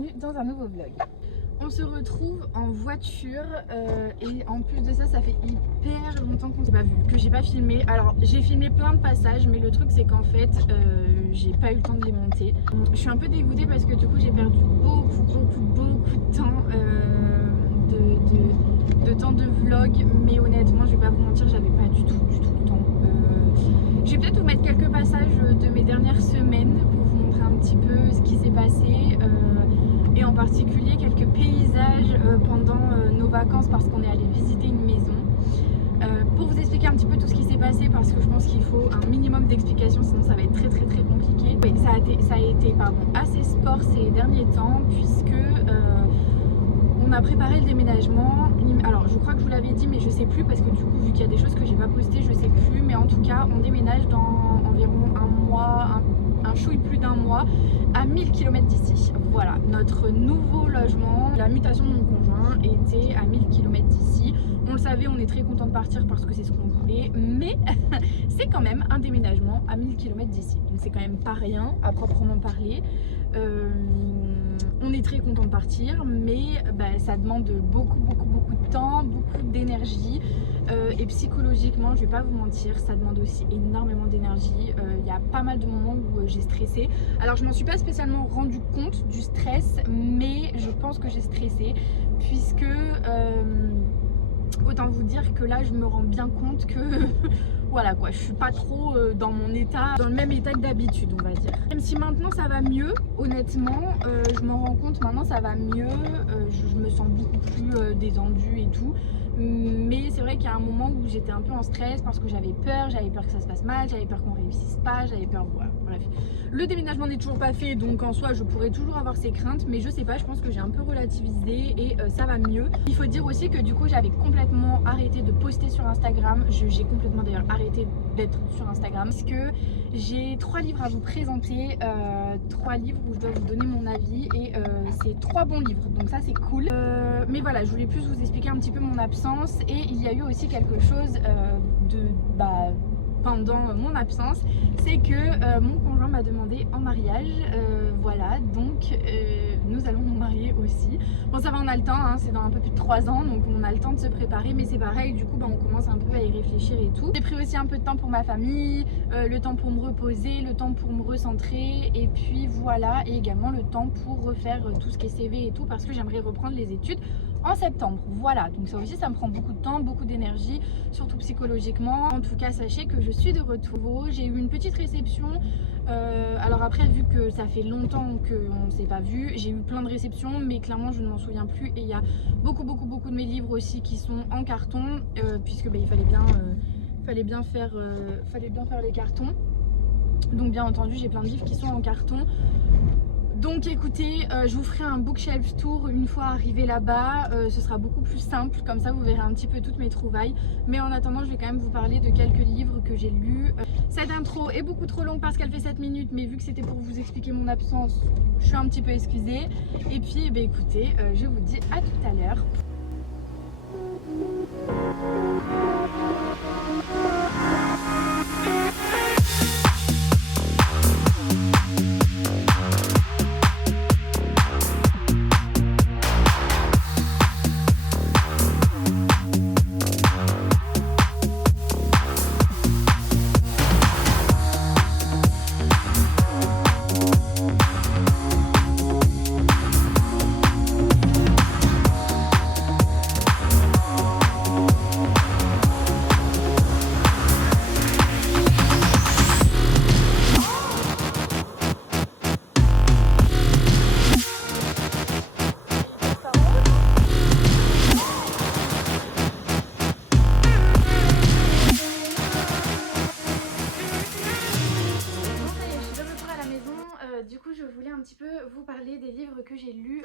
bienvenue dans un nouveau vlog. On se retrouve en voiture et en plus de ça, ça fait hyper longtemps qu'on s'est pas vu, que j'ai pas filmé. Alors j'ai filmé plein de passages, mais le truc c'est qu'en fait j'ai pas eu le temps de les monter. Je suis un peu dégoûtée parce que du coup j'ai perdu beaucoup de temps de temps de vlog, mais honnêtement je vais pas vous mentir, j'avais pas du tout le temps. Je vais peut-être vous mettre quelques passages de mes dernières semaines pour vous montrer un petit peu ce qui s'est passé et en particulier quelques paysages pendant nos vacances parce qu'on est allé visiter une maison. Pour vous expliquer un petit peu tout ce qui s'est passé parce que je pense qu'il faut un minimum d'explications sinon ça va être très compliqué. Oui, ça a été assez sport ces derniers temps puisque on a préparé le déménagement. Alors je crois que je vous l'avais dit mais je sais plus parce que du coup vu qu'il y a des choses que j'ai pas postées je sais plus, mais en tout cas on déménage dans environ un mois, un chouille plus d'un mois, à 1000 km d'ici. Voilà, notre nouveau logement. La mutation de mon conjoint était à 1000 km d'ici. On le savait, on est très content de partir parce que c'est ce qu'on voulait, mais c'est quand même un déménagement à 1000 km d'ici. Donc c'est quand même pas rien à proprement parler. On est très content de partir, mais ça demande beaucoup de temps, beaucoup d'énergie et psychologiquement, je vais pas vous mentir, ça demande aussi énormément d'énergie. Il y a pas mal de moments où j'ai stressé. Alors je m'en suis pas spécialement rendu compte du stress, mais je pense que j'ai stressé puisque autant vous dire que là je me rends bien compte que voilà quoi, je suis pas trop dans mon état, dans le même état que d'habitude on va dire. Même si maintenant ça va mieux, honnêtement, je m'en rends compte maintenant ça va mieux, je me sens beaucoup plus détendue et tout. Mais c'est vrai qu'il y a un moment où j'étais un peu en stress parce que j'avais peur que ça se passe mal, j'avais peur qu'on réussisse pas, j'avais peur, voilà, bref. Le déménagement n'est toujours pas fait donc en soi je pourrais toujours avoir ces craintes, mais je sais pas, je pense que j'ai un peu relativisé et ça va mieux. Il faut dire aussi que du coup j'avais complètement arrêté de poster sur Instagram, j'ai complètement d'ailleurs arrêté d'être sur Instagram parce que j'ai 3 livres à vous présenter, 3 livres où je dois vous donner mon avis et c'est 3 bons livres donc ça c'est cool. Mais voilà, je voulais plus vous expliquer un petit peu mon absence et il y a eu aussi quelque chose pendant mon absence, c'est que mon conjoint m'a demandé en mariage, voilà, donc nous allons nous marier aussi. Bon ça va, on a le temps, hein, c'est dans un peu plus de 3 ans donc on a le temps de se préparer, mais c'est pareil, du coup on commence un peu à y réfléchir et tout. J'ai pris aussi un peu de temps pour ma famille, le temps pour me reposer, le temps pour me recentrer et puis voilà, et également le temps pour refaire tout ce qui est CV et tout parce que j'aimerais reprendre les études en septembre. Voilà, donc ça aussi ça me prend beaucoup de temps, beaucoup d'énergie, surtout psychologiquement. En tout cas sachez que je suis de retour, j'ai eu une petite réception, alors après vu que ça fait longtemps qu'on ne s'est pas vu, j'ai eu plein de réceptions mais clairement je ne m'en souviens plus et il y a beaucoup de mes livres aussi qui sont en carton puisque il fallait bien faire les cartons, donc bien entendu j'ai plein de livres qui sont en carton. Donc écoutez, je vous ferai un bookshelf tour une fois arrivé là-bas, ce sera beaucoup plus simple, comme ça vous verrez un petit peu toutes mes trouvailles. Mais en attendant, je vais quand même vous parler de quelques livres que j'ai lus. Cette intro est beaucoup trop longue parce qu'elle fait 7 minutes, mais vu que c'était pour vous expliquer mon absence, je suis un petit peu excusée. Et puis écoutez, je vous dis à tout à l'heure. Du coup je voulais un petit peu vous parler des livres que j'ai lus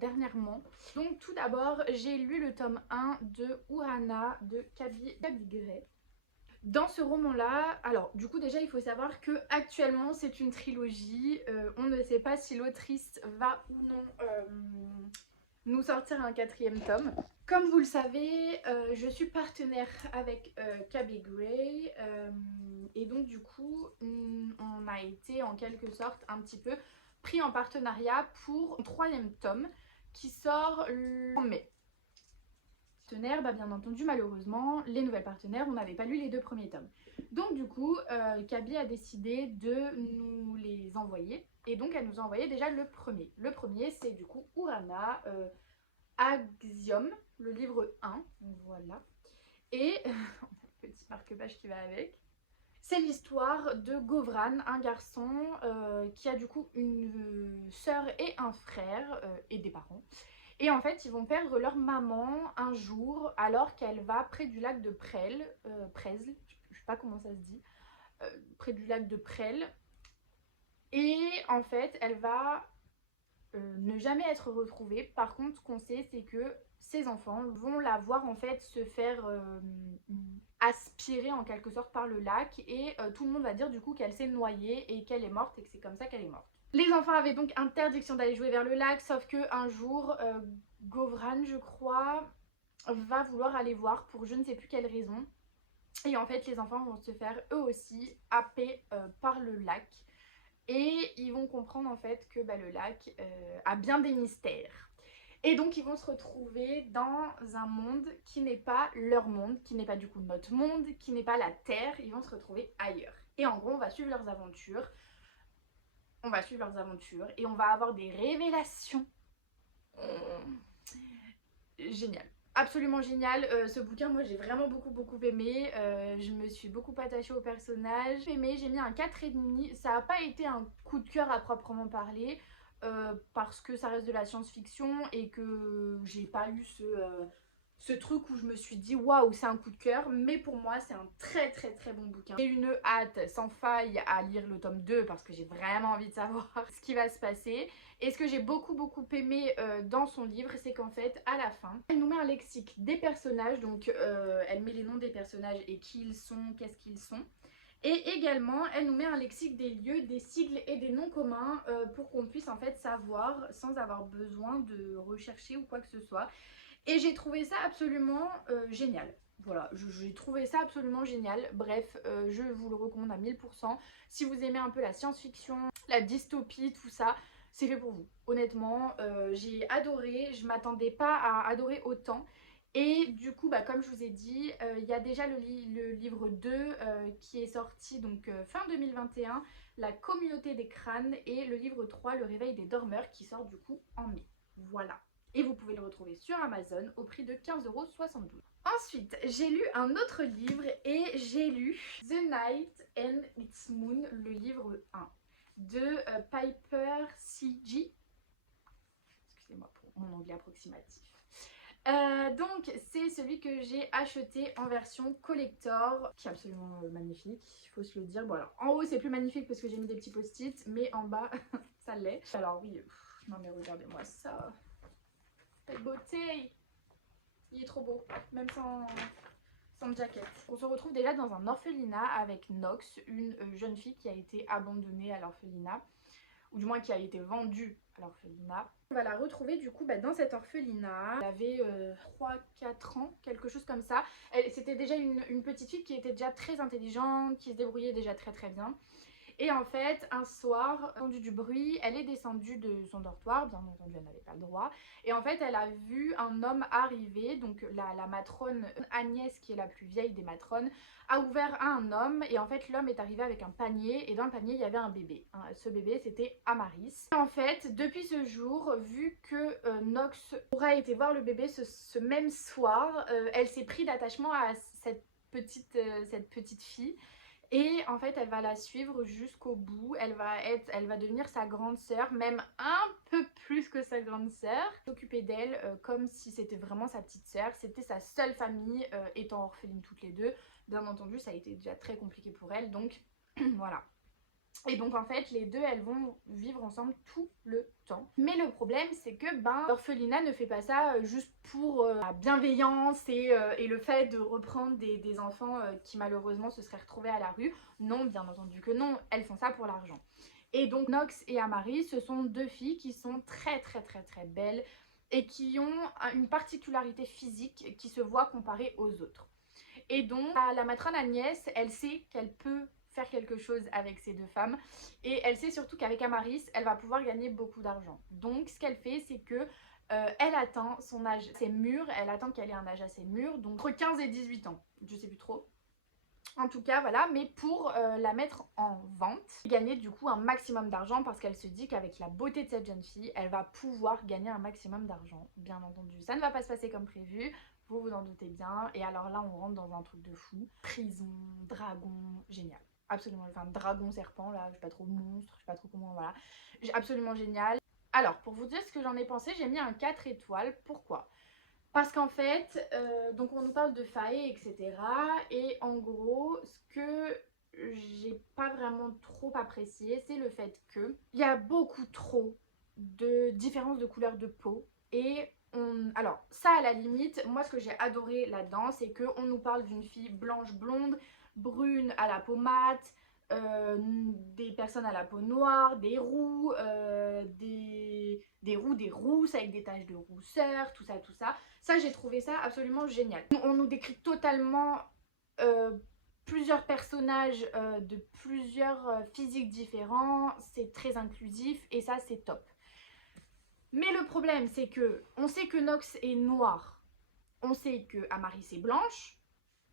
dernièrement. Donc tout d'abord j'ai lu le tome 1 de Urana de Kaby Gray. Dans ce roman là, alors du coup déjà il faut savoir que actuellement c'est une trilogie, on ne sait pas si l'autrice va ou non nous sortir un 4e tome. Comme vous le savez, je suis partenaire avec Kaby Gray et donc du coup on a été en quelque sorte un petit peu pris en partenariat pour un 3e tome qui sort en mai. Partenaires, bien entendu, malheureusement, les nouvelles partenaires, on n'avait pas lu les 2 premiers tomes. Donc du coup, Kaby a décidé de nous les envoyer. Et donc elle nous a envoyé déjà le premier. Le premier, c'est du coup Urana Axiom, le livre 1. Voilà. Et petit marque-page qui va avec. C'est l'histoire de Govran, un garçon qui a du coup une sœur et un frère et des parents. Et en fait, ils vont perdre leur maman un jour alors qu'elle va près du lac de Presles, je sais pas comment ça se dit, près du lac de Presles. Et en fait, elle va ne jamais être retrouvée. Par contre, ce qu'on sait, c'est que ses enfants vont la voir en fait se faire aspirer en quelque sorte par le lac et tout le monde va dire du coup qu'elle s'est noyée et qu'elle est morte et que c'est comme ça qu'elle est morte. Les enfants avaient donc interdiction d'aller jouer vers le lac, sauf que un jour, Govran, je crois, va vouloir aller voir pour je ne sais plus quelle raison. Et en fait, les enfants vont se faire eux aussi happer par le lac. Et ils vont comprendre en fait que le lac a bien des mystères. Et donc ils vont se retrouver dans un monde qui n'est pas leur monde, qui n'est pas du coup notre monde, qui n'est pas la Terre. Ils vont se retrouver ailleurs. Et en gros, on va suivre leurs aventures. Et on va avoir des révélations. Génial. Absolument génial. Ce bouquin, moi j'ai vraiment beaucoup aimé. Je me suis beaucoup attachée au personnage. J'ai mis un 4,5. Ça n'a pas été un coup de cœur à proprement parler. Parce que ça reste de la science-fiction et que j'ai pas eu ce truc où je me suis dit waouh, c'est un coup de cœur. Mais pour moi, c'est un très bon bouquin. J'ai une hâte sans faille à lire le tome 2 parce que j'ai vraiment envie de savoir ce qui va se passer. Et ce que j'ai beaucoup aimé dans son livre, c'est qu'en fait, à la fin, elle nous met un lexique des personnages. Donc, elle met les noms des personnages et qui ils sont, qu'est-ce qu'ils sont. Et également, elle nous met un lexique des lieux, des sigles et des noms communs pour qu'on puisse en fait savoir sans avoir besoin de rechercher ou quoi que ce soit. Et j'ai trouvé ça absolument génial. Voilà, j'ai trouvé ça absolument génial. Bref, je vous le recommande à 1000%. Si vous aimez un peu la science-fiction, la dystopie, tout ça, c'est fait pour vous. Honnêtement, j'ai adoré. Je m'attendais pas à adorer autant. Et du coup, comme je vous ai dit, il y a déjà le livre 2 qui est sorti donc fin 2021, La communauté des crânes, et le livre 3, Le réveil des dormeurs, qui sort du coup en mai. Voilà. Et vous pouvez le retrouver sur Amazon au prix de 15,72 €. Ensuite, j'ai lu un autre livre et j'ai lu The Night and Its Moon, le livre 1 de Piper C.G. Excusez-moi pour mon anglais approximatif. Donc c'est celui que j'ai acheté en version collector, qui est absolument magnifique, il faut se le dire. Bon alors en haut c'est plus magnifique parce que j'ai mis des petits post-it, mais en bas ça l'est. Alors oui, non mais regardez-moi ça, quelle beauté, il est trop beau, même sans jaquette. On se retrouve déjà dans un orphelinat avec Nox, une jeune fille qui a été abandonnée à l'orphelinat, ou du moins qui a été vendue à l'orphelinat. On va la retrouver du coup dans cet orphelinat. Elle avait 3-4 ans, quelque chose comme ça. C'était déjà une petite fille qui était déjà très intelligente, qui se débrouillait déjà très bien. Et en fait, un soir, elle a entendu du bruit, elle est descendue de son dortoir, bien entendu elle n'avait pas le droit. Et en fait, elle a vu un homme arriver, donc la matrone Agnès, qui est la plus vieille des matrones, a ouvert à un homme. Et en fait, l'homme est arrivé avec un panier, et dans le panier, il y avait un bébé. Ce bébé, c'était Amaris. Et en fait, depuis ce jour, vu que Nox aura été voir le bébé ce même soir, elle s'est pris d'attachement à cette petite fille. Et en fait elle va la suivre jusqu'au bout, elle va devenir sa grande sœur, même un peu plus que sa grande sœur. S'occuper d'elle comme si c'était vraiment sa petite sœur, c'était sa seule famille étant orpheline toutes les deux. Bien entendu ça a été déjà très compliqué pour elle, donc voilà. Et donc en fait les deux elles vont vivre ensemble tout le temps. Mais le problème c'est que l'orphelinat ne fait pas ça juste pour la bienveillance et le fait de reprendre des enfants qui malheureusement se seraient retrouvés à la rue. Non, bien entendu que non, elles font ça pour l'argent. Et donc Nox et Amaris, ce sont deux filles qui sont très belles et qui ont une particularité physique qui se voit comparée aux autres. Et donc la matrone Agnès, elle sait qu'elle peut faire quelque chose avec ces deux femmes. Et elle sait surtout qu'avec Amaris, elle va pouvoir gagner beaucoup d'argent. Donc ce qu'elle fait, c'est que elle atteint son âge assez mûr, elle attend qu'elle ait un âge assez mûr, donc entre 15 et 18 ans, je sais plus trop. En tout cas, voilà, mais pour la mettre en vente, gagner du coup un maximum d'argent parce qu'elle se dit qu'avec la beauté de cette jeune fille, elle va pouvoir gagner un maximum d'argent. Bien entendu, ça ne va pas se passer comme prévu, vous vous en doutez bien. Et alors là, on rentre dans un truc de fou. Prison, dragon, génial. Absolument, enfin dragon, serpent, là, je sais pas trop, monstre, je sais pas trop comment, voilà. Absolument génial. Alors, pour vous dire ce que j'en ai pensé, j'ai mis un 4 étoiles. Pourquoi ? Parce qu'en fait, donc on nous parle de failles, etc. Et en gros, ce que j'ai pas vraiment trop apprécié, c'est le fait que il y a beaucoup trop de différences de couleur de peau. Et alors ça à la limite, moi ce que j'ai adoré là-dedans, c'est qu'on nous parle d'une fille blanche blonde, brune à la peau mate, des personnes à la peau noire, des roux, des rousses avec des taches de rousseur, tout ça, tout ça. Ça, j'ai trouvé ça absolument génial. On nous décrit totalement plusieurs personnages de plusieurs physiques différents. C'est très inclusif et ça, c'est top. Mais le problème, c'est que on sait que Nox est noire. On sait que Amaris est blanche.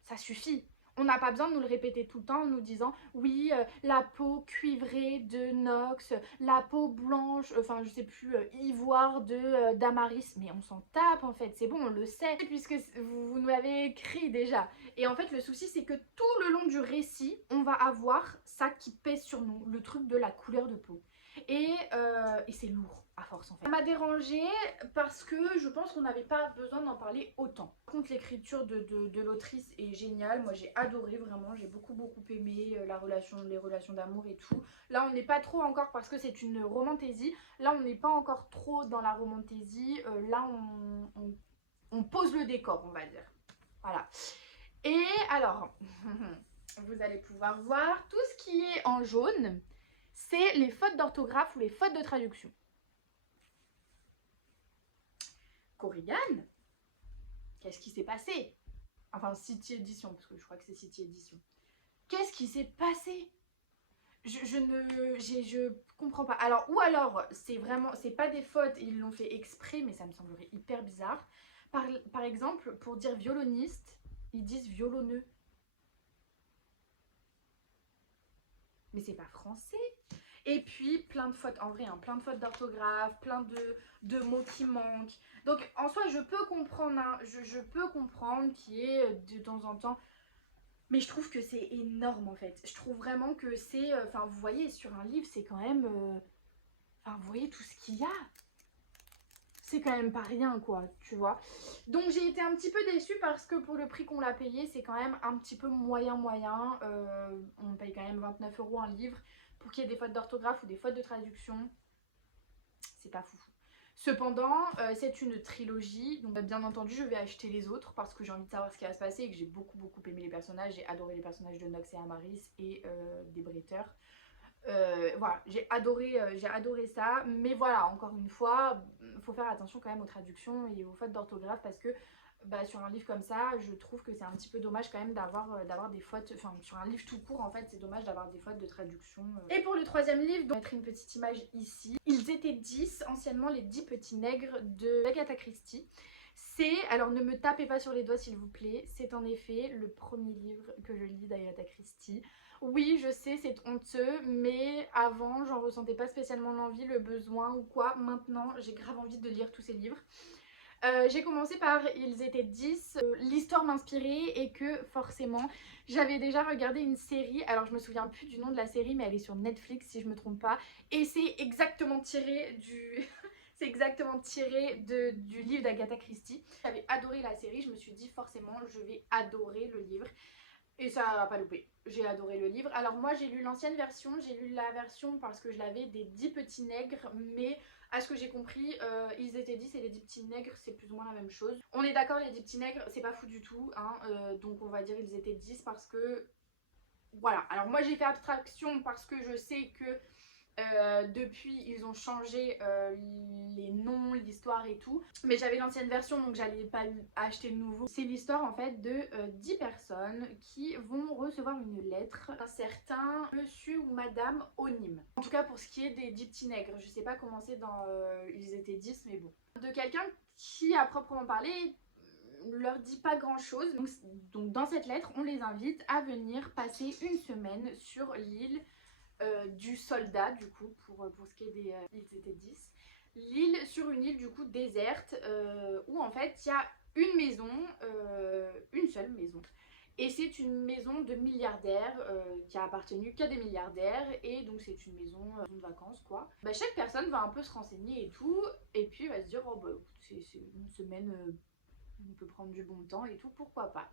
Ça suffit. On n'a pas besoin de nous le répéter tout le temps en nous disant oui, la peau cuivrée de Nox, la peau blanche, enfin je sais plus, ivoire de d'Amaris. Mais on s'en tape en fait, c'est bon, on le sait puisque vous nous l'avez écrit déjà. Et en fait le souci c'est que tout le long du récit, on va avoir ça qui pèse sur nous, le truc de la couleur de peau. Et c'est lourd à force en fait. Ça m'a dérangée parce que je pense qu'on n'avait pas besoin d'en parler autant. Par contre l'écriture de l'autrice est géniale, moi j'ai adoré vraiment, j'ai beaucoup aimé les relations d'amour et tout. Là on n'est pas trop encore parce que c'est une romantaisie, là on n'est pas encore trop dans la romantaisie, là on pose le décor on va dire. Voilà. Et alors, vous allez pouvoir voir tout ce qui est en jaune. C'est les fautes d'orthographe ou les fautes de traduction. Corrigan, qu'est-ce qui s'est passé? Enfin, City Edition, parce que je crois que c'est City Edition. Qu'est-ce qui s'est passé? Je comprends pas. Alors, ou alors, c'est pas des fautes, ils l'ont fait exprès, mais ça me semblerait hyper bizarre. Par exemple, pour dire violoniste, ils disent violonneux. Mais c'est pas français. Et puis plein de fautes, en vrai, hein, plein de fautes d'orthographe, plein de mots qui manquent. Donc en soi, je peux comprendre, hein, je peux comprendre qu'il y ait de temps en temps. Mais je trouve que c'est énorme en fait. Je trouve vraiment que c'est. Enfin, vous voyez, sur un livre, c'est quand même. Enfin, vous voyez tout ce qu'il y a. C'est quand même pas rien, quoi, tu vois. Donc j'ai été un petit peu déçue parce que pour le prix qu'on l'a payé, c'est quand même un petit peu moyen. On paye quand même 29 € un livre. Pour qu'il y ait des fautes d'orthographe ou des fautes de traduction, c'est pas fou. Cependant, c'est une trilogie, donc bien entendu je vais acheter les autres parce que j'ai envie de savoir ce qui va se passer et que j'ai beaucoup aimé les personnages. J'ai adoré les personnages de Nox et Amaris et des Bretters. Voilà, j'ai adoré ça, mais voilà, encore une fois, il faut faire attention quand même aux traductions et aux fautes d'orthographe parce que sur un livre comme ça, je trouve que c'est un petit peu dommage quand même d'avoir des fautes, enfin sur un livre tout court en fait, c'est dommage d'avoir des fautes de traduction. Et pour le troisième livre, donc, je vais mettre une petite image ici. Ils étaient 10, anciennement les 10 petits nègres de Agatha Christie. Alors ne me tapez pas sur les doigts s'il vous plaît, c'est en effet le premier livre que je lis d'Agatha Christie. Oui, je sais, c'est honteux, mais avant, j'en ressentais pas spécialement l'envie, le besoin ou quoi. Maintenant, j'ai grave envie de lire tous ces livres. J'ai commencé par Ils étaient 10, l'histoire m'inspirait et que forcément j'avais déjà regardé une série, alors je me souviens plus du nom de la série mais elle est sur Netflix si je me trompe pas, et c'est exactement tiré c'est exactement tiré du livre d'Agatha Christie. J'avais adoré la série, je me suis dit forcément je vais adorer le livre. Et ça n'a pas loupé, j'ai adoré le livre. Alors moi j'ai lu l'ancienne version, j'ai lu la version parce que je l'avais des 10 petits nègres, mais à ce que j'ai compris, Ils étaient 10 et les 10 petits nègres c'est plus ou moins la même chose. On est d'accord, les 10 petits nègres c'est pas fou du tout, hein, donc on va dire Ils étaient 10 parce que... Voilà, alors moi j'ai fait abstraction parce que je sais que Depuis, ils ont changé les noms, l'histoire et tout. Mais j'avais l'ancienne version, donc j'allais pas acheter le nouveau. C'est l'histoire en fait de 10 personnes qui vont recevoir une lettre d'un certain monsieur ou madame Onim. En tout cas pour ce qui est des 10 petits nègres. Je sais pas comment c'est dans ils étaient 10, mais bon. De quelqu'un qui, à proprement parler, leur dit pas grand chose. Donc dans cette lettre, on les invite à venir passer une semaine sur l'île du soldat, du coup, pour ce qui est des... ils étaient 10. L'île, sur une île du coup déserte, où en fait il y a une maison, une seule maison. Et c'est une maison de milliardaires qui a appartenu qu'à des milliardaires. Et donc c'est une maison de vacances quoi. Bah, chaque personne va un peu se renseigner et tout. Et puis va se dire, oh bah c'est une semaine, on peut prendre du bon temps et tout, pourquoi pas.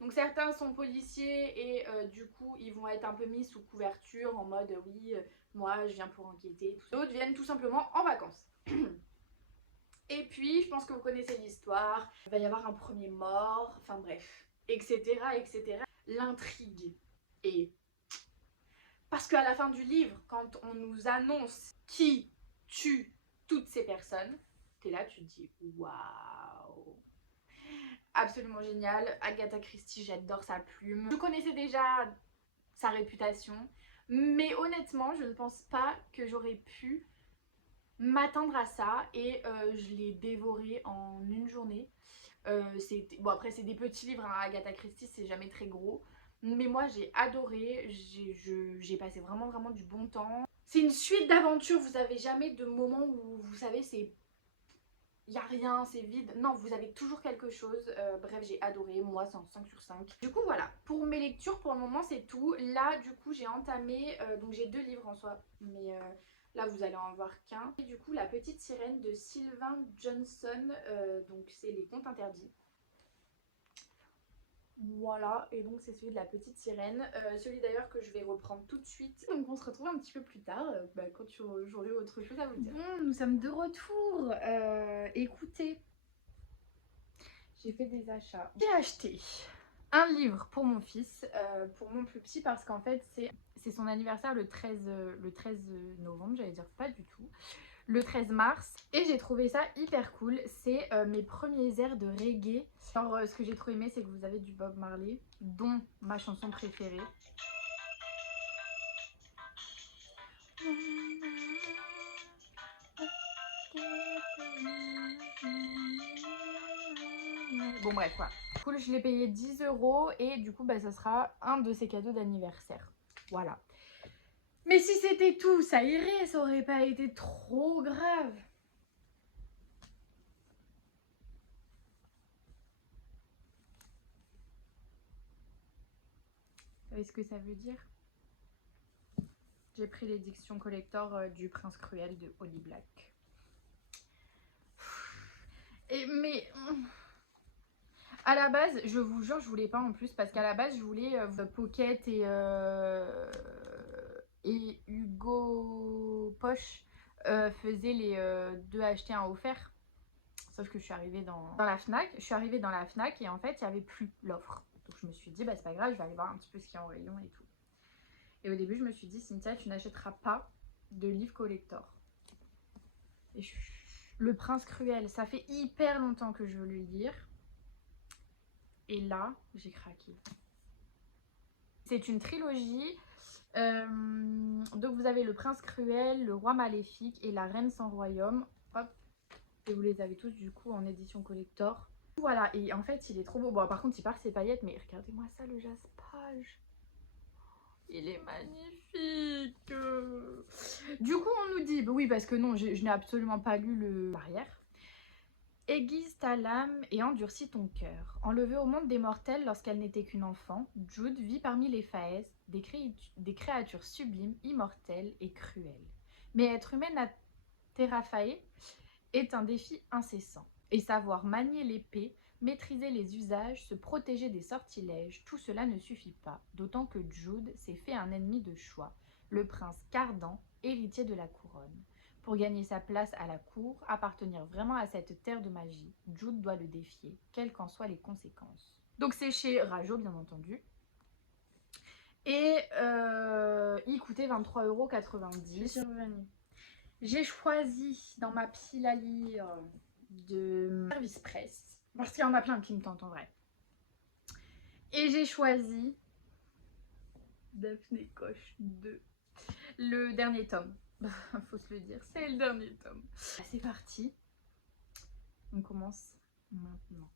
Donc certains sont policiers et du coup ils vont être un peu mis sous couverture en mode oui moi je viens pour enquêter. D'autres viennent tout simplement en vacances. Et puis je pense que vous connaissez l'histoire, il va y avoir un premier mort, enfin bref, etc. etc. L'intrigue est... Parce qu'à la fin du livre, quand on nous annonce qui tue toutes ces personnes, t'es là, tu te dis waouh, absolument génial. Agatha Christie, j'adore sa plume. Je connaissais déjà sa réputation, mais honnêtement, je ne pense pas que j'aurais pu m'attendre à ça et je l'ai dévoré en une journée. Bon après c'est des petits livres, hein. Agatha Christie c'est jamais très gros, mais moi j'ai adoré, j'ai passé vraiment du bon temps. C'est une suite d'aventures, vous avez jamais de moment où vous savez c'est... il n'y a rien, c'est vide. Non, vous avez toujours quelque chose. Bref, j'ai adoré. Moi, c'est en 5 sur 5. Du coup, voilà. Pour mes lectures, pour le moment, c'est tout. Là, du coup, j'ai entamé... donc, j'ai 2 livres en soi. Mais là, vous allez en voir qu'un. Et du coup, La Petite Sirène de Sylvain Johnson. Donc, c'est Les Contes Interdits. Voilà, et donc c'est celui de La Petite Sirène, celui d'ailleurs que je vais reprendre tout de suite. Donc on se retrouve un petit peu plus tard, quand j'aurai autre chose à vous dire. Bon, nous sommes de retour. Écoutez, j'ai fait des achats. J'ai acheté un livre pour mon fils, pour mon plus petit, parce qu'en fait c'est son anniversaire le 13 novembre, j'allais dire pas du tout. Le 13 mars, et j'ai trouvé ça hyper cool. C'est mes premiers airs de reggae. Alors ce que j'ai trop aimé, c'est que vous avez du Bob Marley, dont ma chanson préférée. Bon bref, voilà. Cool, je l'ai payé 10 € et du coup bah ça sera un de ses cadeaux d'anniversaire. Voilà. Mais si c'était tout, ça irait, ça aurait pas été trop grave. Vous savez ce que ça veut dire? J'ai pris l'édition collector du Prince Cruel de Holly Black. Et mais... à la base, je vous jure, je voulais pas en plus, parce qu'à la base, je voulais Pocket et Hugo Poche faisaient les 2 achetés 1 offert. Sauf que je suis arrivée dans la Fnac. Je suis arrivée dans la Fnac et en fait, il n'y avait plus l'offre. Donc je me suis dit, bah c'est pas grave, je vais aller voir un petit peu ce qu'il y a en rayon et tout. Et au début, je me suis dit, Cynthia, tu n'achèteras pas de livre collector. Et Le Prince Cruel, ça fait hyper longtemps que je veux le lire. Et là, j'ai craqué. C'est une trilogie. Donc vous avez Le Prince Cruel, Le Roi Maléfique et La Reine sans royaume. Hop. Et vous les avez tous du coup en édition collector. Voilà, et en fait il est trop beau. Bon par contre il part ses paillettes, mais regardez-moi ça, le jaspage. Il est magnifique. Du coup on nous dit, bah oui parce que non, je n'ai absolument pas lu le barrière. Aiguise ta lame et endurcis ton cœur. Enlevée au monde des mortels lorsqu'elle n'était qu'une enfant, Jude vit parmi les Faes, des créatures sublimes, immortelles et cruelles. Mais être humaine à Terrafae est un défi incessant. Et savoir manier l'épée, maîtriser les usages, se protéger des sortilèges, tout cela ne suffit pas, d'autant que Jude s'est fait un ennemi de choix, le prince Cardan, héritier de la couronne. Pour gagner sa place à la cour, appartenir vraiment à cette terre de magie, Jude doit le défier, quelles qu'en soient les conséquences. Donc c'est chez Rajo, bien entendu. Et il coûtait 23,90 €. Je suis revenue. J'ai choisi dans ma pile à lire de Service Presse, parce qu'il y en a plein qui me tentent en vrai. Et j'ai choisi Daphné Koch 2, le dernier tome. Faut se le dire, c'est le dernier tome. C'est parti, on commence maintenant.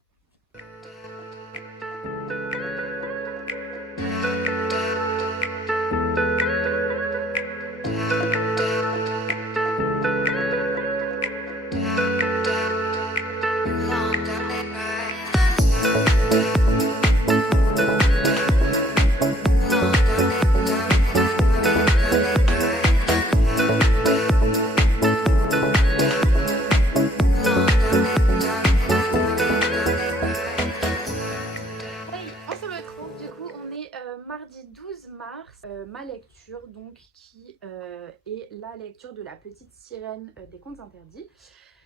Mardi 12 mars, ma lecture donc qui est la lecture de La Petite Sirène des Contes Interdits.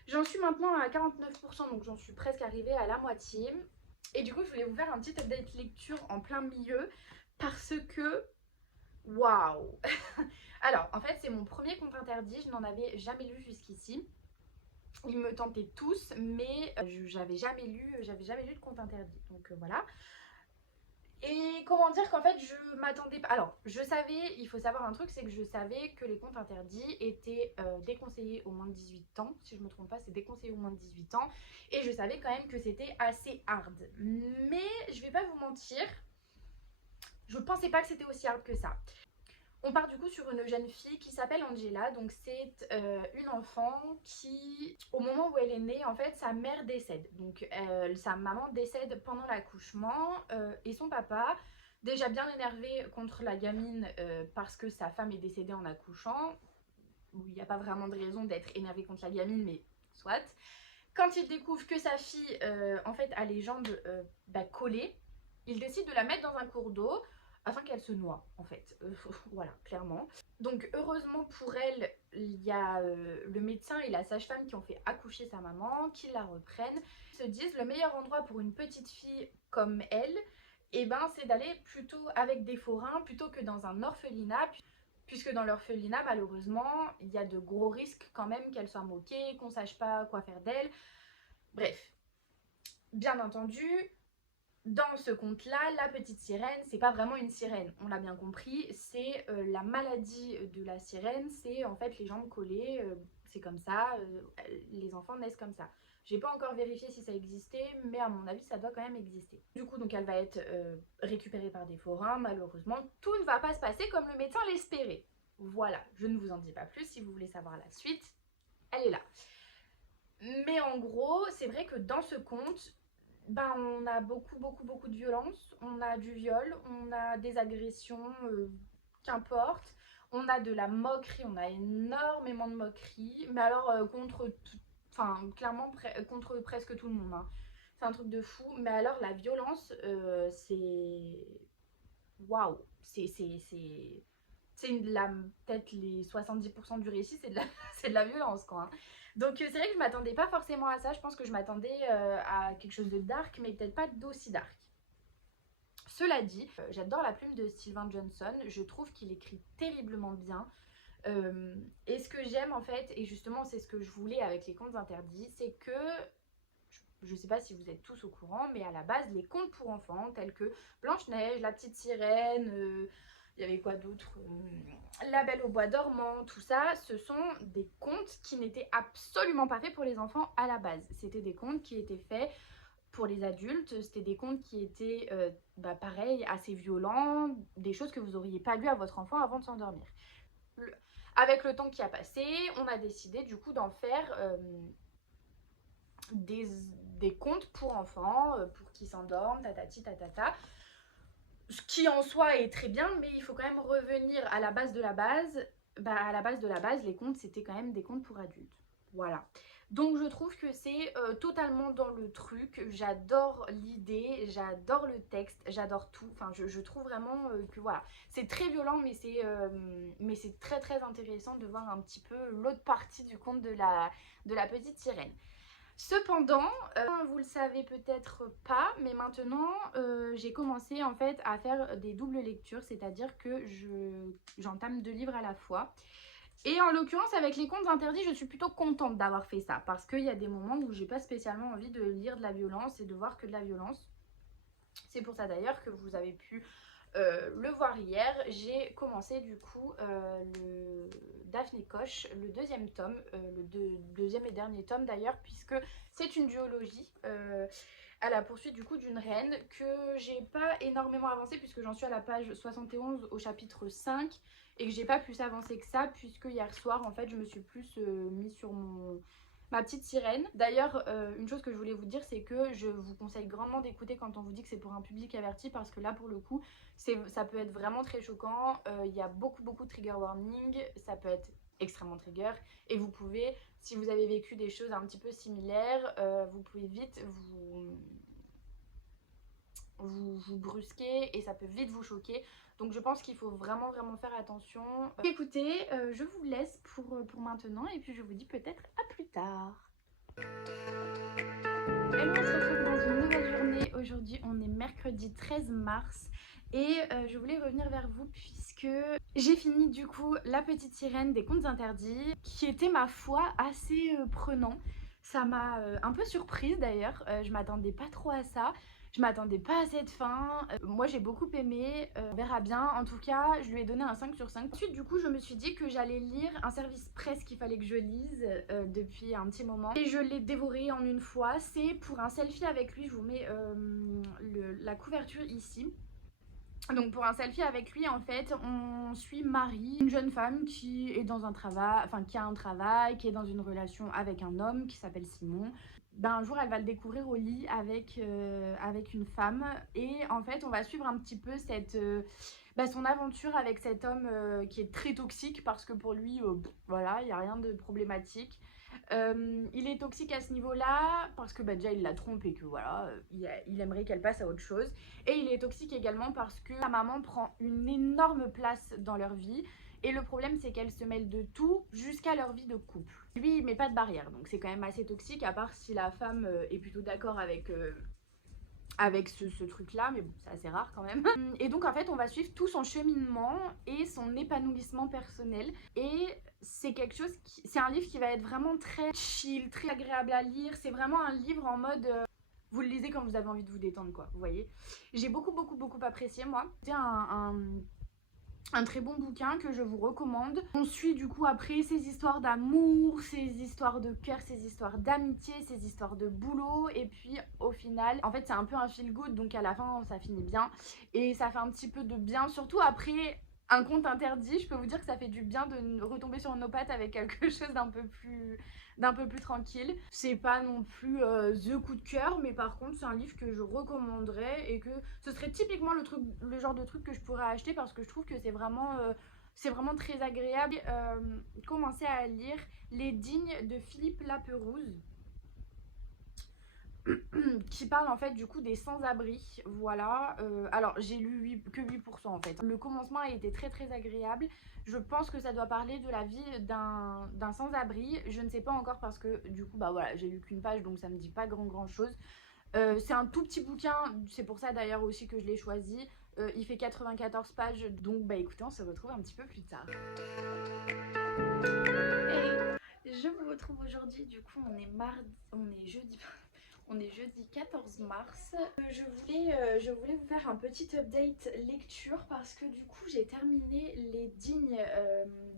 J'en suis maintenant à 49%, donc j'en suis presque arrivée à la moitié. Et du coup je voulais vous faire un petit update lecture en plein milieu parce que waouh. Alors en fait c'est mon premier conte interdit, je n'en avais jamais lu jusqu'ici. Ils me tentaient tous mais j'avais jamais lu de conte interdit, donc voilà. Et comment dire qu'en fait je m'attendais pas... Alors je savais, il faut savoir un truc, c'est que je savais que les contes interdits étaient déconseillés aux moins de 18 ans. Si je me trompe pas, c'est déconseillé aux moins de 18 ans. Et je savais quand même que c'était assez hard. Mais je vais pas vous mentir, je pensais pas que c'était aussi hard que ça. On part du coup sur une jeune fille qui s'appelle Angela, donc c'est une enfant qui, au moment où elle est née, en fait, sa mère décède. Donc sa maman décède pendant l'accouchement et son papa, déjà bien énervé contre la gamine parce que sa femme est décédée en accouchant, où il n'y a pas vraiment de raison d'être énervé contre la gamine, mais soit. Quand il découvre que sa fille, en fait, a les jambes collées, il décide de la mettre dans un cours d'eau afin qu'elle se noie en fait, voilà, clairement. Donc heureusement pour elle, il y a le médecin et la sage-femme qui ont fait accoucher sa maman, qui la reprennent. Ils se disent le meilleur endroit pour une petite fille comme elle, et ben, c'est d'aller plutôt avec des forains plutôt que dans un orphelinat, puisque dans l'orphelinat malheureusement il y a de gros risques quand même qu'elle soit moquée, qu'on sache pas quoi faire d'elle. Bref, bien entendu, dans ce conte-là, la petite sirène, c'est pas vraiment une sirène, on l'a bien compris, c'est la maladie de la sirène, c'est en fait les jambes collées, c'est comme ça, les enfants naissent comme ça. J'ai pas encore vérifié si ça existait, mais à mon avis ça doit quand même exister. Du coup donc elle va être récupérée par des forains, malheureusement tout ne va pas se passer comme le médecin l'espérait. Voilà, je ne vous en dis pas plus, si vous voulez savoir la suite, elle est là. Mais en gros, c'est vrai que dans ce conte, ben, on a beaucoup de violence, on a du viol, on a des agressions, qu'importe, on a de la moquerie, on a énormément de moquerie, mais alors clairement contre presque tout le monde, hein. C'est un truc de fou, mais alors la violence, c'est... Waouh, c'est peut-être les 70% du récit, c'est de la violence quoi, hein. Donc c'est vrai que je m'attendais pas forcément à ça, je pense que je m'attendais à quelque chose de dark, mais peut-être pas d'aussi dark. Cela dit, j'adore la plume de Sylvain Johnson, je trouve qu'il écrit terriblement bien. Et ce que j'aime en fait, et justement c'est ce que je voulais avec les contes interdits, c'est que, je sais pas si vous êtes tous au courant, mais à la base les contes pour enfants tels que Blanche-Neige, La Petite Sirène, il y avait quoi d'autre, La Belle au Bois dormant, tout ça, ce sont des contes qui n'étaient absolument pas faits pour les enfants à la base. C'était des contes qui étaient faits pour les adultes, c'était des contes qui étaient, pareil, assez violents, des choses que vous n'auriez pas lues à votre enfant avant de s'endormir. Avec le temps qui a passé, on a décidé du coup d'en faire des contes pour enfants, pour qu'ils s'endorment, tatati tatata. Ce qui en soi est très bien, mais il faut quand même revenir à la base de la base. À la base de la base, les contes, c'était quand même des contes pour adultes. Voilà. Donc je trouve que c'est totalement dans le truc. J'adore l'idée, j'adore le texte, j'adore tout. Enfin, je trouve vraiment que voilà. C'est très violent, mais c'est très intéressant de voir un petit peu l'autre partie du conte de la petite sirène. Cependant, vous le savez peut-être pas, mais maintenant j'ai commencé en fait à faire des doubles lectures, c'est-à-dire que j'entame 2 livres à la fois. Et en l'occurrence avec les contes interdits, je suis plutôt contente d'avoir fait ça, parce qu'il y a des moments où j'ai pas spécialement envie de lire de la violence et de voir que de la violence. C'est pour ça d'ailleurs que vous avez pu le voir hier. J'ai commencé du coup le Daphné Coche, le 2e tome, le 2e et dernier tome d'ailleurs, puisque c'est une duologie à la poursuite du coup d'une reine que j'ai pas énormément avancé puisque j'en suis à la page 71 au chapitre 5 et que j'ai pas plus avancé que ça puisque hier soir en fait je me suis plus mis sur ma petite sirène. D'ailleurs, une chose que je voulais vous dire, c'est que je vous conseille grandement d'écouter quand on vous dit que c'est pour un public averti, parce que là, pour le coup, ça peut être vraiment très choquant. Il y a beaucoup de trigger warning, ça peut être extrêmement trigger, et vous pouvez, si vous avez vécu des choses un petit peu similaires, vous pouvez vite vous brusquer et ça peut vite vous choquer. Donc je pense qu'il faut vraiment faire attention. Écoutez, je vous laisse pour maintenant et puis je vous dis peut-être à plus tard. Hello, on se retrouve dans une nouvelle journée. Aujourd'hui on est mercredi 13 mars et je voulais revenir vers vous puisque j'ai fini du coup La Petite Sirène des Contes Interdits, qui était ma foi assez prenant. Ça m'a un peu surprise d'ailleurs, je m'attendais pas trop à ça. Je m'attendais pas à cette fin. Moi j'ai beaucoup aimé, on verra bien. En tout cas, je lui ai donné un 5 sur 5. Ensuite du coup je me suis dit que j'allais lire un service presse qu'il fallait que je lise depuis un petit moment. Et je l'ai dévoré en une fois. C'est pour un selfie avec lui, je vous mets la couverture ici. Donc pour un selfie avec lui en fait on suit Marie, une jeune femme qui est dans un travail, enfin qui a un travail, qui est dans une relation avec un homme qui s'appelle Simon. Un jour elle va le découvrir au lit avec une femme et en fait on va suivre un petit peu son aventure avec cet homme qui est très toxique parce que pour lui voilà, il n'y a rien de problématique. Il est toxique à ce niveau-là parce que déjà il la trompe et que voilà, il aimerait qu'elle passe à autre chose. Et il est toxique également parce que sa maman prend une énorme place dans leur vie. Et le problème c'est qu'elle se mêle de tout jusqu'à leur vie de couple. Lui il met pas de barrière donc c'est quand même assez toxique, à part si la femme est plutôt d'accord avec ce truc là, mais bon c'est assez rare quand même. Et donc en fait on va suivre tout son cheminement et son épanouissement personnel. Et c'est quelque chose c'est un livre qui va être vraiment très chill, très agréable à lire. C'est vraiment un livre en mode vous le lisez quand vous avez envie de vous détendre quoi, vous voyez. J'ai beaucoup apprécié moi. C'était un très bon bouquin que je vous recommande. On suit du coup après ces histoires d'amour, ces histoires de cœur, ces histoires d'amitié, ces histoires de boulot. Et puis au final, en fait c'est un peu un feel good, donc à la fin ça finit bien. Et ça fait un petit peu de bien, surtout après un conte interdit. Je peux vous dire que ça fait du bien de retomber sur nos pattes avec quelque chose d'un peu plus tranquille. C'est pas non plus the coup de cœur, mais par contre c'est un livre que je recommanderais et que ce serait typiquement le genre de truc que je pourrais acheter parce que je trouve que c'est vraiment très agréable. Commencez à lire Les Dignes de Philippe Lapérouse, qui parle en fait du coup des sans-abri. Voilà, alors j'ai lu que 8% en fait. Le commencement a été très agréable. Je pense que ça doit parler de la vie d'un sans-abri. Je ne sais pas encore parce que du coup bah voilà, j'ai lu qu'une page donc ça me dit pas grand chose. C'est un tout petit bouquin, c'est pour ça d'ailleurs aussi que je l'ai choisi. Il fait 94 pages, donc bah écoutez, on se retrouve un petit peu plus tard. Hey, je vous retrouve aujourd'hui, du coup on est jeudi 14 mars. Je voulais vous faire un petit update lecture parce que du coup j'ai terminé Les Dignes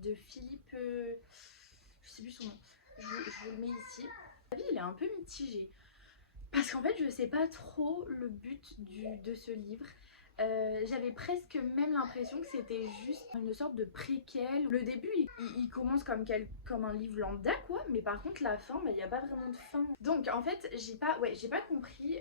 de Philippe... je sais plus son nom, je vous le mets ici. L'avis il est un peu mitigé parce qu'en fait je sais pas trop le but de ce livre. J'avais presque même l'impression que c'était juste une sorte de préquel. Le début il commence comme un livre lambda quoi, mais par contre la fin il n'y a pas vraiment de fin. Donc en fait j'ai pas compris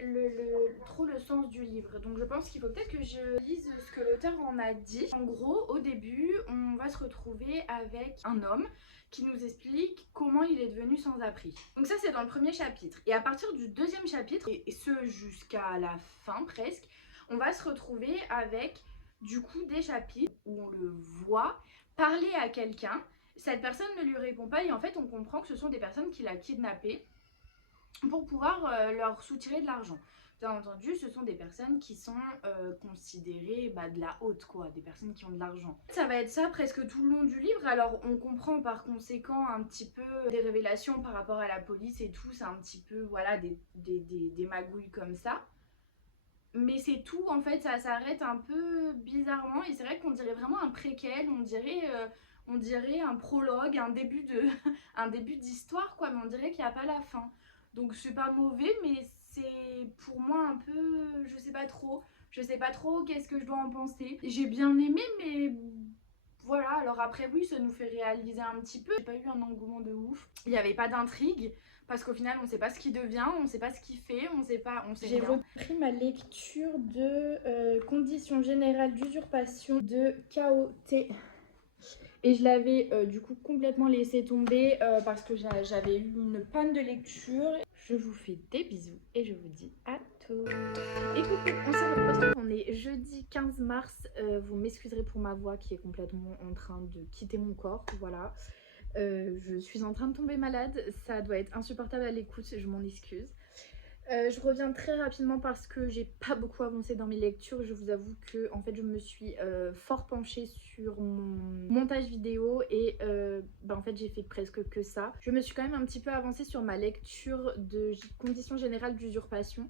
trop le sens du livre. Donc je pense qu'il faut peut-être que je lise ce que l'auteur en a dit. En gros au début on va se retrouver avec un homme qui nous explique comment il est devenu sans abri. Donc ça c'est dans le premier chapitre. Et à partir du deuxième chapitre, et ce jusqu'à la fin presque, on va se retrouver avec du coup des chapitres où on le voit parler à quelqu'un. Cette personne ne lui répond pas et en fait on comprend que ce sont des personnes qu'il a kidnappées pour pouvoir leur soutirer de l'argent. Bien entendu, ce sont des personnes qui sont considérées de la haute, quoi, des personnes qui ont de l'argent. Ça va être ça presque tout le long du livre. Alors on comprend par conséquent un petit peu des révélations par rapport à la police et tout, c'est un petit peu voilà des magouilles comme ça. Mais c'est tout, en fait, ça s'arrête un peu bizarrement et c'est vrai qu'on dirait vraiment un préquel, on dirait un prologue, un début de un début d'histoire, quoi, mais on dirait qu'il n'y a pas la fin. Donc c'est pas mauvais, mais c'est pour moi un peu, je sais pas trop qu'est-ce que je dois en penser. J'ai bien aimé, mais voilà, alors après oui, ça nous fait réaliser un petit peu. J'ai pas eu un engouement de ouf, il n'y avait pas d'intrigue. Parce qu'au final, on sait pas ce qu'il devient, on sait pas ce qu'il fait, on sait J'ai repris ma lecture de Conditions générales d'usurpation de KOT. Et je l'avais du coup complètement laissé tomber parce que j'avais eu une panne de lecture. Je vous fais des bisous et je vous dis à tous. Et coucou, on se retrouve, on est jeudi 15 mars. Vous m'excuserez pour ma voix qui est complètement en train de quitter mon corps, voilà. Je suis en train de tomber malade, ça doit être insupportable à l'écoute, je m'en excuse. Je reviens très rapidement parce que j'ai pas beaucoup avancé dans mes lectures. Je vous avoue que en fait je me suis fort penchée sur mon montage vidéo et en fait j'ai fait presque que ça. Je me suis quand même un petit peu avancée sur ma lecture de Conditions générales d'usurpation.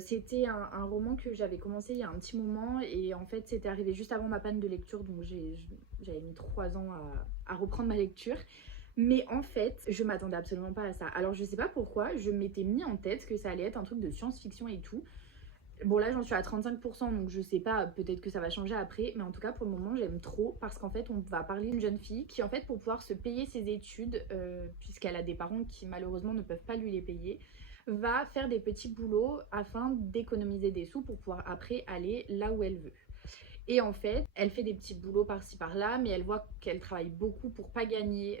C'était un roman que j'avais commencé il y a un petit moment et en fait c'était arrivé juste avant ma panne de lecture, donc j'avais mis 3 ans à reprendre ma lecture. Mais en fait, je m'attendais absolument pas à ça. Alors je sais pas pourquoi, je m'étais mis en tête que ça allait être un truc de science-fiction et tout. Bon là j'en suis à 35%, donc je sais pas, peut-être que ça va changer après. Mais en tout cas pour le moment j'aime trop parce qu'en fait on va parler d'une jeune fille qui en fait pour pouvoir se payer ses études, puisqu'elle a des parents qui malheureusement ne peuvent pas lui les payer, va faire des petits boulots afin d'économiser des sous pour pouvoir après aller là où elle veut. Et en fait, elle fait des petits boulots par-ci par-là, mais elle voit qu'elle travaille beaucoup pour pas gagner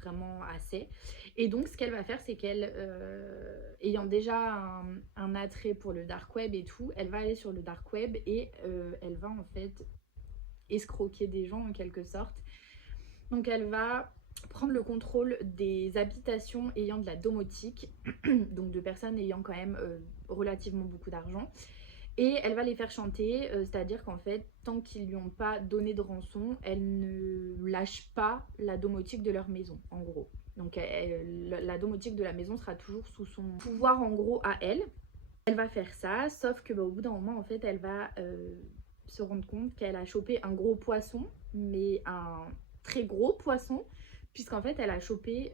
vraiment assez. Et donc, ce qu'elle va faire, c'est qu'elle, ayant déjà un attrait pour le dark web et tout, elle va aller sur le dark web et elle va en fait escroquer des gens en quelque sorte. Donc, elle va prendre le contrôle des habitations ayant de la domotique, donc de personnes ayant quand même relativement beaucoup d'argent. Et elle va les faire chanter, c'est-à-dire qu'en fait, tant qu'ils lui ont pas donné de rançon, elle ne lâche pas la domotique de leur maison, en gros. Donc la domotique de la maison sera toujours sous son pouvoir, en gros, à elle. Elle va faire ça, sauf que au bout d'un moment, en fait, elle va se rendre compte qu'elle a chopé un gros poisson, mais un très gros poisson, puisqu'en fait, elle a chopé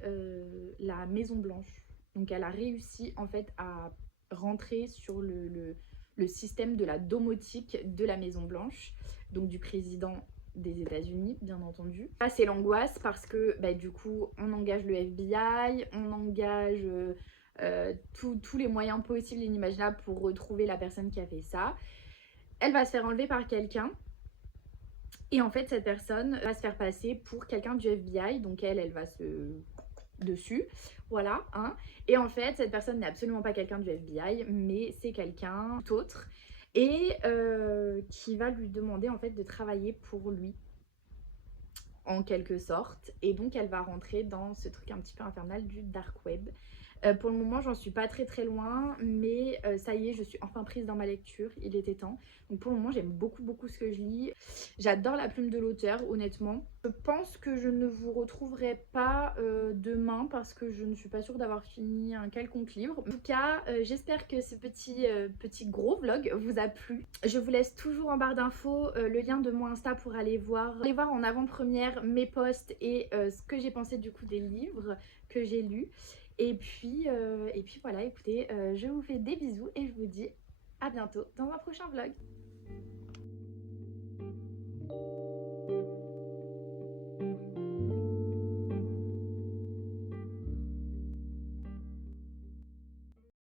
la Maison Blanche. Donc elle a réussi, en fait, à rentrer sur le système de la domotique de la Maison Blanche, donc du président des États-Unis, bien entendu. Là, c'est l'angoisse parce que du coup, on engage le FBI, on engage tous les moyens possibles et inimaginables pour retrouver la personne qui a fait ça. Elle va se faire enlever par quelqu'un. Et en fait, cette personne va se faire passer pour quelqu'un du FBI, donc elle va se dessus, voilà, hein. Et en fait, cette personne n'est absolument pas quelqu'un du FBI, mais c'est quelqu'un d'autre et qui va lui demander en fait de travailler pour lui, en quelque sorte. Et donc, elle va rentrer dans ce truc un petit peu infernal du dark web. Pour le moment, j'en suis pas très loin, mais ça y est, je suis enfin prise dans ma lecture, il était temps. Donc pour le moment, j'aime beaucoup ce que je lis. J'adore la plume de l'auteur, honnêtement. Je pense que je ne vous retrouverai pas demain parce que je ne suis pas sûre d'avoir fini un quelconque livre. En tout cas, j'espère que ce petit gros vlog vous a plu. Je vous laisse toujours en barre d'infos le lien de mon Insta pour aller voir en avant-première mes posts et ce que j'ai pensé du coup des livres que j'ai lus. Et puis voilà, écoutez, je vous fais des bisous et je vous dis à bientôt dans un prochain vlog.